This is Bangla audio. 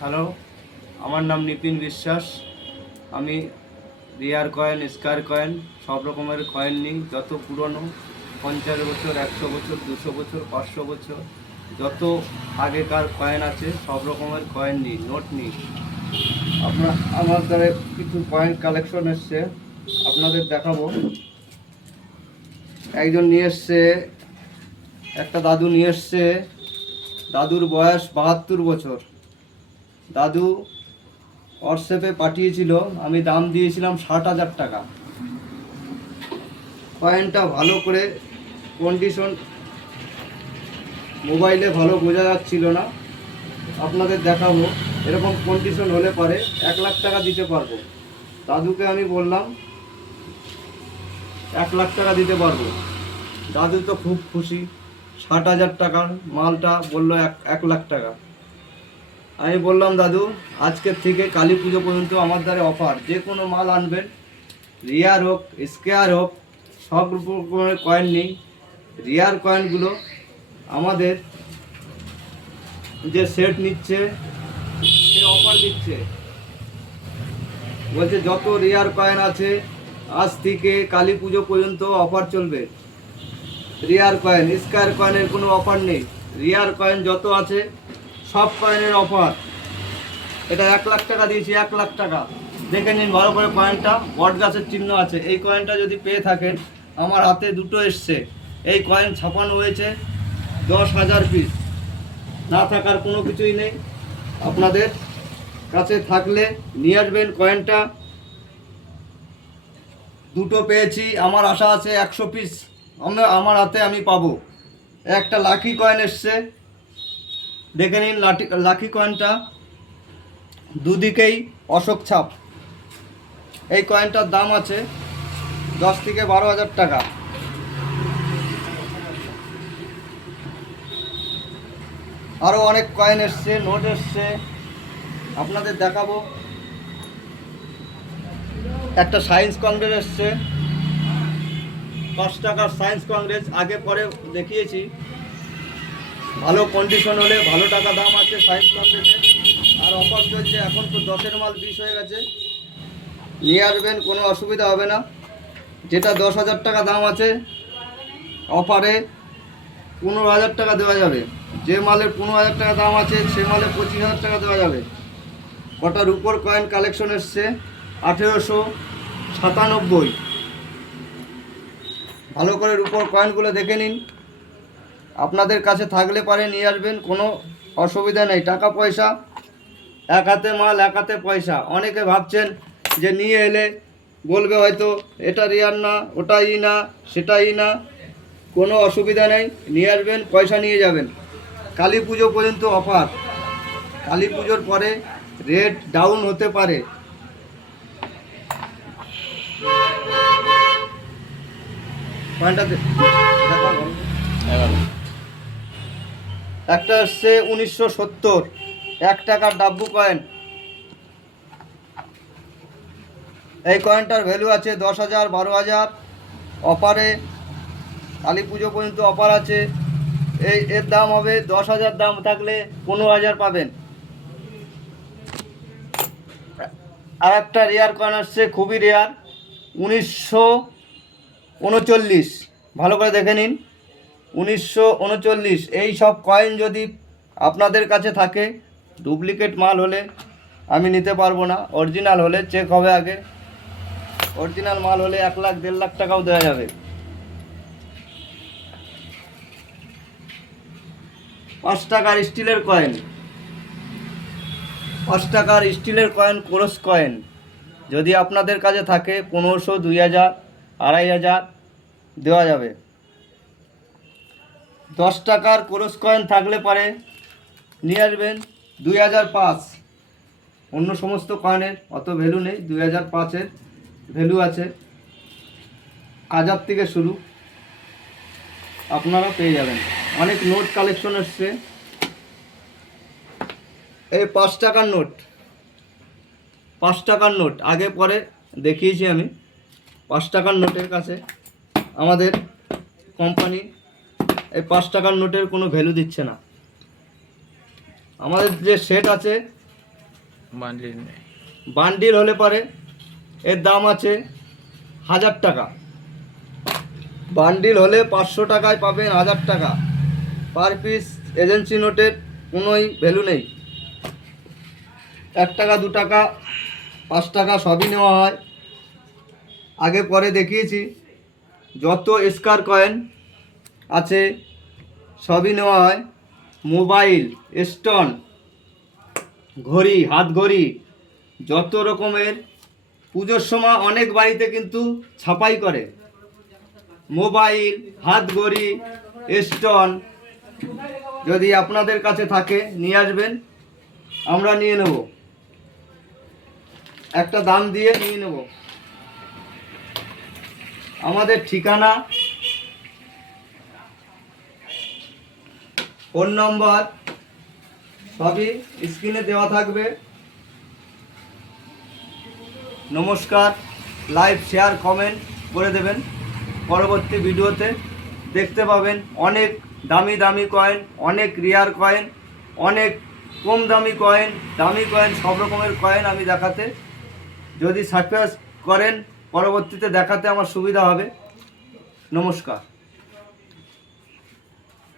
হ্যালো, আমার নাম নিপিন বিশ্বাস। আমি রিয়ার কয়েন, স্কয়ার কয়েন, সব রকমের কয়েন নিই। যত পুরনো 50 বছর, 100 বছর, 200 বছর, 500 বছর, যত আগেকার কয়েন আছে সব রকমের কয়েন নিই, নোট নিই। আমার দ্বারা কিছু কয়েন কালেকশন এসছে, আপনাদের দেখাবো। একজন নিয়ে এসছে, একটা দাদু নিয়ে এসছে। দাদুর বয়স 72 বছর। দাদু হোয়াটসঅ্যাপে পাঠিয়েছিল, আমি দাম দিয়েছিলাম 60,000 টাকা। কয়েনটা ভালো করে কন্ডিশন মোবাইলে ভালো বোঝা যাচ্ছিল না, আপনাদের দেখাবো। এরকম কন্ডিশন হলে পরে 1 লাখ টাকা দিতে পারবো। দাদুকে আমি বললাম 1 লাখ টাকা দিতে পারবো। দাদু তো খুব খুশি। 60,000 টাকার মালটা বললো 1 লাখ টাকা। আমি বললাম, দাদু আজকের থেকে কালী পুজো পর্যন্ত আমার দ্বারা অফার, যে কোনো মাল আনবেন, রিয়ার হোক স্কয়ার হোক, সব রকমের কয়েন নেই। রিয়ার কয়েনগুলো আমাদের যে সেট নিচ্ছে সে অফার দিচ্ছে, বলছে যত রিয়ার কয়েন আছে আজ থেকে কালী পুজো পর্যন্ত অফার চলবে। রিয়ার কয়েন, স্কয়ার কয়েনের কোনো অফার নেই। রিয়ার কয়েন যত আছে সব কয়েনের অফার। এটা 1 লাখ টাকা দিয়েছি, 1 লাখ টাকা। দেখে নিন ভালো করে কয়েনটা, বট গাছের চিহ্ন আছে। এই কয়েনটা যদি পেয়ে থাকেন, আমার হাতে দুটো এসছে। এই কয়েন ছাপানো হয়েছে 10,000 পিস। না থাকার কোনো কিছুই নেই, আপনাদের কাছে থাকলে নিয়ে আসবেন কয়েনটা। দুটো পেয়েছি, আমার আশা আছে 100 পিস আমার হাতে আমি পাবো। একটা লাকি কয়েন এসছে, দেখে নিন। লাকি কয়েনটা দুদিকেই অশোক ছাপ। এই কয়েনটার দাম আছে 10 থেকে 12,000 টাকা। আরও অনেক কয়েন এসছে, নোট এসছে, আপনাদের দেখাবো। একটা সায়েন্স কংগ্রেস এসছে, 10 টাকার সায়েন্স কংগ্রেস। আগে পরে দেখিয়েছি, ভালো কন্ডিশন হলে ভালো টাকা দাম আছে সায়েন্স কংগ্রেসের। আর অফার চলছে, এখন তো 10-এর মাল 20 হয়ে গেছে। নিয়ে আসবেন, কোনো অসুবিধা হবে না। যেটা 10,000 টাকা দাম আছে, অফারে 15,000 টাকা দেওয়া যাবে। যে মালের 15,000 টাকা দাম আছে সে মালে 25,000 টাকা দেওয়া যাবে। কটার উপর কয়েন কালেকশন এসছে, 1897। ভালো করে উপর কয়েনগুলো দেখে নিন, আপনাদের কাছে থাকলে পারে নিয়ে আসবেন, কোনো অসুবিধা নেই। টাকা পয়সা এক হাতে মাল, এক হাতে পয়সা। অনেকে ভাবছেন যে নিয়ে এলে বলবে হয়তো এটা রিয়ার না, ওটাই না, সেটাই না। কোনো অসুবিধা নেই, নিয়ে আসবেন, পয়সা নিয়ে যাবেন। কালী পুজো পর্যন্ত অফার। কালী পুজোর পরে রেট ডাউন হতে পারে। একটা হচ্ছে 1970, 1 টাকার ডাব্বু কয়েন। এই কয়েনটার ভ্যালু আছে 10,000, 12,000। অফারে কালী পুজো পর্যন্ত অফার আছে। এর দাম হবে 10,000, দাম থাকলে 15,000 পাবেন। আর একটা রেয়ার কয়েন আসছে, খুবই রেয়ার, 1939। ভালো করে দেখে নিন, 1939। এই সব কয়েন যদি আপনাদের কাছে থাকে, ডুপ্লিকেট মাল হলে আমি নিতে পারবো না। অরিজিনাল হলে চেক হবে আগে। অরিজিনাল মাল হলে 1 লাখ, 1.5 লাখ টাকাও দেওয়া যাবে। 5 টাকার স্টিলের কয়েন, 5 টাকার স্টিলের কয়েন, ক্রস কয়েন যদি আপনাদের কাছে থাকে 1500, 2000, 2500 দেওয়া যাবে। 10 টাকার ক্রস কয়েন থাকলে পারে নিয়ে আসবেন। 2005, অন্য সমস্ত কয়েনের অত ভ্যালু নেই, 2005-এর ভ্যালু আছে। 1000 থেকে শুরু, আপনারা পেয়ে যাবেন। অনেক নোট কালেকশন এসছে। এই 5 টাকার নোট, 5 টাকার নোট আগে পরে দেখিয়েছি আমি। 5 টাকার নোটের কাছে আমাদের কোম্পানি এই 5 টাকার নোটের কোনো ভ্যালু দিচ্ছে না। আমাদের যে সেট আছে বান্ডিল নেই। বান্ডিল হলে পরে এর দাম আছে 1000 টাকা। বান্ডিল হলে 500 টাকায় পাবেন 1000 টাকা পার পিস। এজেন্সি নোটের কোনোই ভ্যালু নেই। 1 টাকা 2 টাকা 5 টাকা সবই নেওয়া হয়। আগে পরে দেখিয়েছি, যত স্কয়ার কয়েন আছে সবই নেওয়া হয়। মোবাইল, স্টোন, ঘড়ি, হাত ঘড়ি, যত রকমের পুজোর সময় অনেক বাড়িতে কিন্তু ছাপাই করে। মোবাইল, হাত ঘড়ি, স্টোন যদি আপনাদের কাছে থাকে নিয়ে আসবেন, আমরা নিয়ে নেব, একটা দাম দিয়ে নিয়ে নেব। আমাদের ঠিকানা, ফোন নম্বর সবই স্ক্রিনে দেওয়া থাকবে। নমস্কার। লাইক, শেয়ার, কমেন্ট করে দেবেন। পরবর্তী ভিডিওতে দেখতে পাবেন অনেক দামি দামি কয়েন, অনেক রেয়ার কয়েন, অনেক কম দামি কয়েন, দামি কয়েন, সব রকমের কয়েন আমি দেখাতে, যদি সাবস্ক্রাইব করেন পরবর্তীতে দেখাতে আমার সুবিধা হবে। নমস্কার।